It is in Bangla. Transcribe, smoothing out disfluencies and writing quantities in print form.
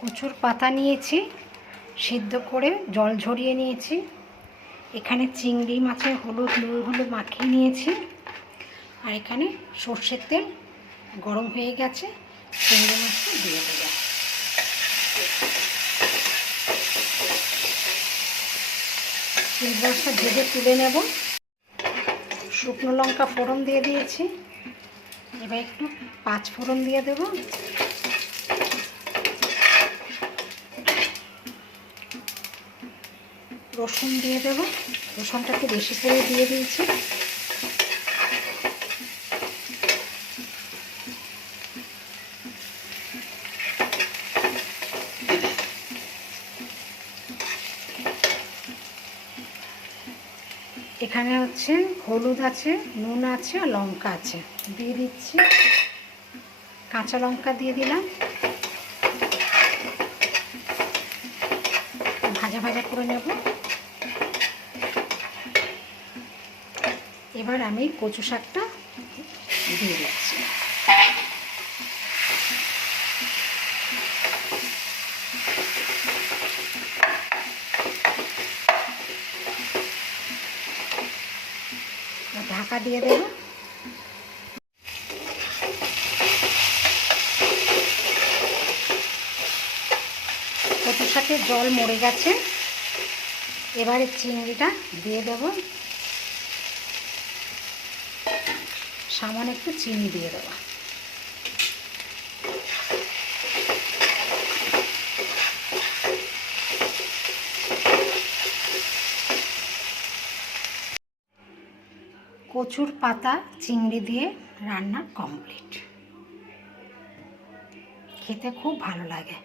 কচুর পাতা নিয়েছি, সিদ্ধ করে জল ঝরিয়ে নিয়েছি। এখানে চিংড়ি মাছের হলুদ নুন মাখিয়ে নিয়েছি। আর এখানে সর্ষের তেল গরম হয়ে গেছে, চিংড়ি মাছটা দিয়ে দেবো। চিংড়ি মাছটা ভেজে তুলে নেব। শুকনো লঙ্কা ফোড়ন দিয়ে দিয়েছি। এবার একটু 5 ফোড়ন দিয়ে দেব। রসুন দিয়ে দেব। রসুনটা একটু বেশি করে দিয়ে দিয়েছি। এখানে হচ্ছে হলুদ আছে, নুন আছে আর লঙ্কা আছে, দিয়ে দিচ্ছি। কাঁচা লঙ্কা দিয়ে দিলাম। ভাজা ভাজা করে নেব। এবার আমি কচু শাকটা দিয়ে দিচ্ছি। ঢাকা দিয়ে দেব। কচু শাকের জল মরে গেছে। এবারে চিংড়িটা দিয়ে দেব। সামান্য একটু চিনি দিয়ে দেব। কচুর পাতা চিংড়ি দিয়ে রান্না কমপ্লিট। খেতে খুব ভালো লাগে।